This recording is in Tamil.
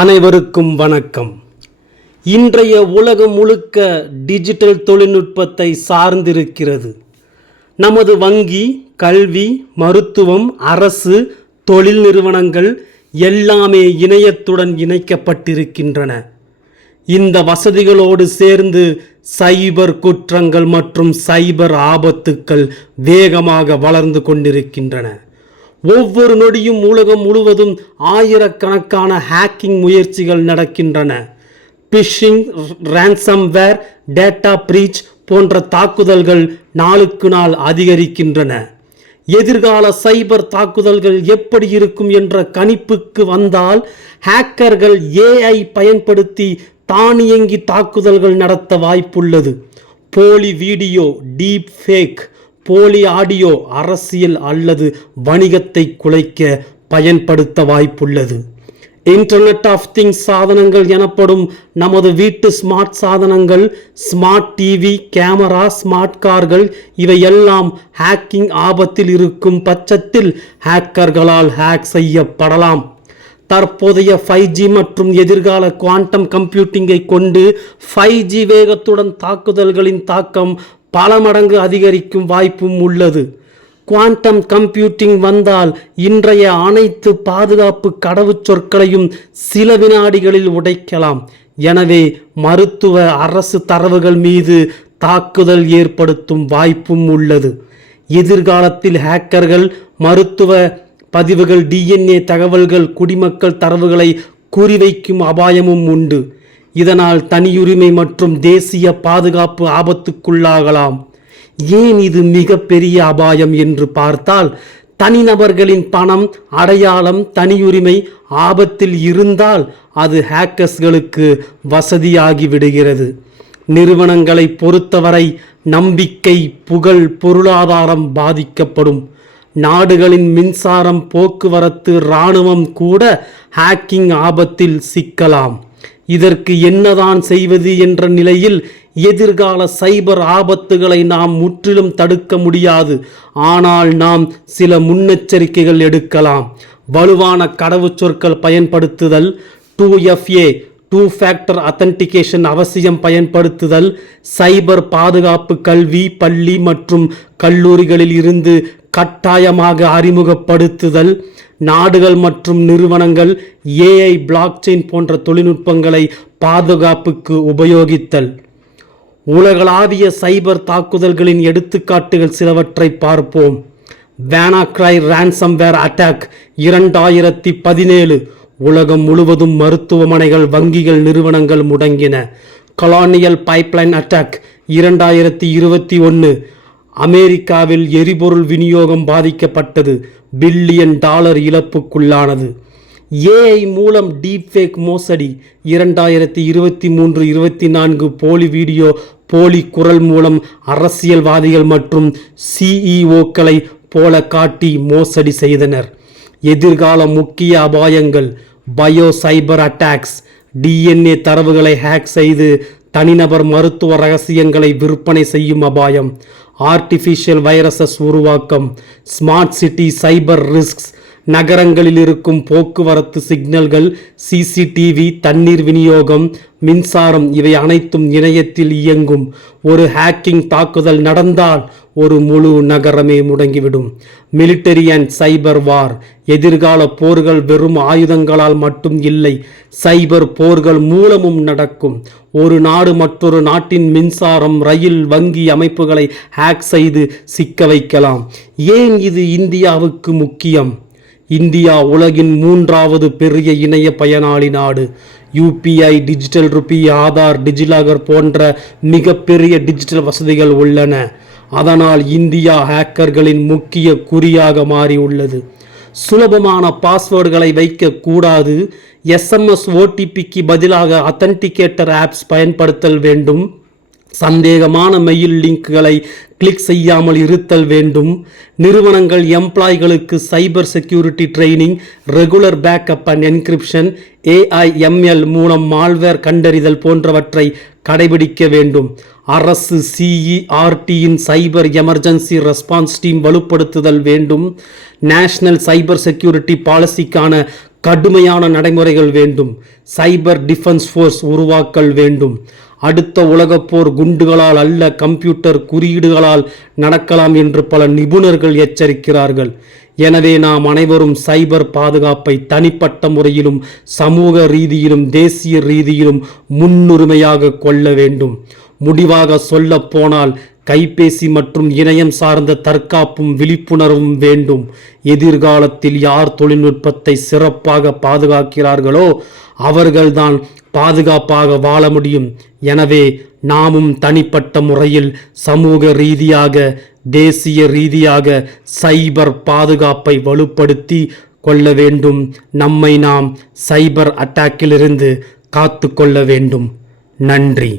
அனைவருக்கும் வணக்கம். இன்றைய உலகம் முழுக்க டிஜிட்டல் தொழில்நுட்பத்தை சார்ந்திருக்கிறது. நமது வங்கி கல்வி மருத்துவம் அரசு தொழில் நிறுவனங்கள் எல்லாமே இணையத்துடன் இணைக்கப்பட்டிருக்கின்றன. இந்த வசதிகளோடு சேர்ந்து சைபர் குற்றங்கள் மற்றும் சைபர் ஆபத்துக்கள் வேகமாக வளர்ந்து கொண்டிருக்கின்றன. ஒவ்வொரு நொடியும் உலகம் முழுவதும் ஆயிரக்கணக்கான ஹேக்கிங் முயற்சிகள் நடக்கின்றன. பிஷிங் ரேன்சம்வேர் டேட்டா பிரீச் போன்ற தாக்குதல்கள் நாளுக்கு நாள் அதிகரிக்கின்றன. எதிர்கால சைபர் தாக்குதல்கள் எப்படி இருக்கும் என்ற கணிப்புக்கு வந்தால் ஹேக்கர்கள் ஏஐ பயன்படுத்தி தானியங்கி தாக்குதல்கள் நடத்த வாய்ப்புள்ளது. போலி வீடியோ டீப் ஃபேக் போலி ஆடியோ அரசியல் அல்லது வணிகத்தை குலைக்க பயன்படுத்த வாய்ப்புள்ளது. இன்டர்நெட் ஆஃப் திங்ஸ் சாதனங்கள் எனப்படும் நமது வீட்டு ஸ்மார்ட் சாதனங்கள் ஸ்மார்ட் டிவி கேமரா ஸ்மார்ட் கார்கள் இவையெல்லாம் ஹேக்கிங் ஆபத்தில் இருக்கும் பட்சத்தில் ஹேக்கர்களால் ஹேக் செய்யப்படலாம். தற்போதைய ஃபைவ் ஜி மற்றும் எதிர்கால குவாண்டம் கம்ப்யூட்டிங்கை கொண்டு ஃபைவ் ஜி வேகத்துடன் தாக்குதல்களின் தாக்கம் பல மடங்கு அதிகரிக்கும் வாய்ப்பும் உள்ளது. குவாண்டம் கம்ப்யூட்டிங் வந்தால் இன்றைய அனைத்து பாதுகாப்பு கடவுச்சொற்களையும் சில வினாடிகளில் உடைக்கலாம். எனவே மருத்துவ அரசு தரவுகள் மீது தாக்குதல் ஏற்படுத்தும் வாய்ப்பும் உள்ளது. எதிர்காலத்தில் ஹேக்கர்கள் மருத்துவ பதிவுகள் டிஎன்ஏ தகவல்கள் குடிமக்கள் தரவுகளை குறிவைக்கும் அபாயமும் உண்டு. இதனால் தனியுரிமை மற்றும் தேசிய பாதுகாப்பு ஆபத்துக்குள்ளாகலாம். ஏன் இது மிகப்பெரிய அபாயம் என்று பார்த்தால் தனிநபர்களின் பணம் அடையாளம் தனியுரிமை ஆபத்தில் இருந்தால் அது ஹேக்கர்ஸ்களுக்கு வசதியாகி விடுகிறது நிறுவனங்களை பொறுத்தவரை நம்பிக்கை புகழ் பொருளாதாரம் பாதிக்கப்படும். நாடுகளின் மின்சாரம் போக்குவரத்து இராணுவம் கூட ஹேக்கிங் ஆபத்தில் சிக்கலாம். இதற்கு என்னதான் செய்வது என்ற நிலையில் எதிர்கால சைபர் ஆபத்துகளை நாம் முற்றிலும் தடுக்க முடியாது. ஆனால் நாம் சில முன்னெச்சரிக்கைகள் எடுக்கலாம். வலுவான கடவுச்சொற்கள் பயன்படுத்துதல் two FA two factor authentication அவசியம் பயன்படுத்துதல் சைபர் பாதுகாப்பு கல்வி பள்ளி மற்றும் கல்லூரிகளில் இருந்து கட்டாயமாக அறிமுகப்படுத்துதல் நாடுகள் மற்றும் நிறுவனங்கள் ஏஐ பிளாக்செயின் போன்ற தொழில்நுட்பங்களை பாதுகாப்புக்கு உபயோகித்தல். உலகளாவிய சைபர் தாக்குதல்களின் எடுத்துக்காட்டுகள் சிலவற்றை பார்ப்போம். வேனாக்ரை ரேன்சம்வேர் அட்டாக் இரண்டாயிரத்தி பதினேழு. உலகம் முழுவதும் மருத்துவமனைகள் வங்கிகள் நிறுவனங்கள் முடங்கின. கொலானியல் பைப்லைன் அட்டாக் இரண்டாயிரத்தி இருபத்தி ஒன்று. அமெரிக்காவில் எரிபொருள் விநியோகம் பாதிக்கப்பட்டது. பில்லியன் டாலர் இழப்புக்குள்ளானது. ஏஐ மூலம் டீப்ஃபேக் மோசடி. இரண்டாயிரத்தி இருபத்தி மூன்று இருபத்தி நான்கு போலி வீடியோ போலி குரல் மூலம் அரசியல்வாதிகள் மற்றும் சிஇஓக்களை போல காட்டி மோசடி செய்தனர். எதிர்கால முக்கிய அபாயங்கள். பயோ சைபர் அட்டாக்ஸ் டிஎன்ஏ தரவுகளை ஹேக் செய்து தனிநபர் மருத்துவ ரகசியங்களை விற்பனை செய்யும் அபாயம். ஆர்டிஃபிஷியல் வைரசஸ் உருவாக்கம் ஸ்மார்ட் சிட்டி சைபர் ரிஸ்க்ஸ் நகரங்களில் இருக்கும் போக்குவரத்து சிக்னல்கள் சிசிடிவி தண்ணீர் விநியோகம் மின்சாரம் இவை அனைத்தும் இணையத்தில் இயங்கும். ஒரு ஹேக்கிங் தாக்குதல் நடந்தால் ஒரு முழு நகரமே முடங்கிவிடும். மிலிட்டரி அண்ட் சைபர் வார் எதிர்கால போர்கள் வெறும் ஆயுதங்களால் மட்டும் இல்லை சைபர் போர்கள் மூலமும் நடக்கும். ஒரு நாடு மற்றொரு நாட்டின் மின்சாரம் ரயில் வங்கி அமைப்புகளை ஹேக் செய்து சிக்க வைக்கலாம். ஏன் இது இந்தியாவுக்கு முக்கியம்? இந்தியா உலகின் மூன்றாவது பெரிய இணைய பயனாளி நாடு. UPI digital rupee Aadhaar DigiLocker போன்ற மிகப்பெரிய டிஜிட்டல் வசதிகள் உள்ளன. அதனால் இந்தியா ஹேக்கர்களின் முக்கிய குறியாக மாறியுள்ளது. சுலபமான பாஸ்வேர்டுகளை வைக்கக்கூடாது எஸ்எம்எஸ் ஓடிபிக்கு பதிலாக அத்தன்டிகேட்டர் ஆப்ஸ் பயன்படுத்தல் வேண்டும். சந்தேகமான மெயில் லிங்க்குகளை கிளிக் செய்யாமல் இருத்தல் வேண்டும். நிறுவனங்கள் எம்ப்ளாய்களுக்கு cyber security training regular backup and encryption AI ML மூலம் மால்வேர் கண்டறிதல் போன்றவற்றை கடைபிடிக்க வேண்டும். அரசு சிஇஆர்டியின் சைபர் எமர்ஜென்சி ரெஸ்பான்ஸ் டீம் வலுப்படுத்துதல் வேண்டும். நேஷனல் சைபர் செக்யூரிட்டி பாலிசிக்கான கடுமையான நடைமுறைகள் வேண்டும். சைபர் டிஃபென்ஸ் ஃபோர்ஸ் உருவாக்கல் வேண்டும். அடுத்த உலகப்போர் குண்டுகளால் அல்ல கம்ப்யூட்டர் குறியீடுகளால் நடக்கலாம் என்று பல நிபுணர்கள் எச்சரிக்கிறார்கள். எனவே நாம் அனைவரும் சைபர் பாதுகாப்பை தனிப்பட்ட முறையிலும் சமூக ரீதியிலும் தேசிய ரீதியிலும் முன்னுரிமையாக கொள்ள வேண்டும். முடிவாக சொல்லப்போனால் கைபேசி மற்றும் இணையம் சார்ந்த தற்காப்பும் விழிப்புணர்வும் வேண்டும். எதிர்காலத்தில் யார் தொழில்நுட்பத்தை சிறப்பாக பாதுகாக்கிறார்களோ அவர்கள்தான் பாதுகாப்பாக வாழ முடியும். எனவே நாமும் தனிப்பட்ட முறையில் சமூக ரீதியாக தேசிய ரீதியாக சைபர் பாதுகாப்பை வலுப்படுத்தி கொள்ள வேண்டும். நம்மை நாம் சைபர் அட்டாக்கிலிருந்து காத்து கொள்ள வேண்டும். நன்றி.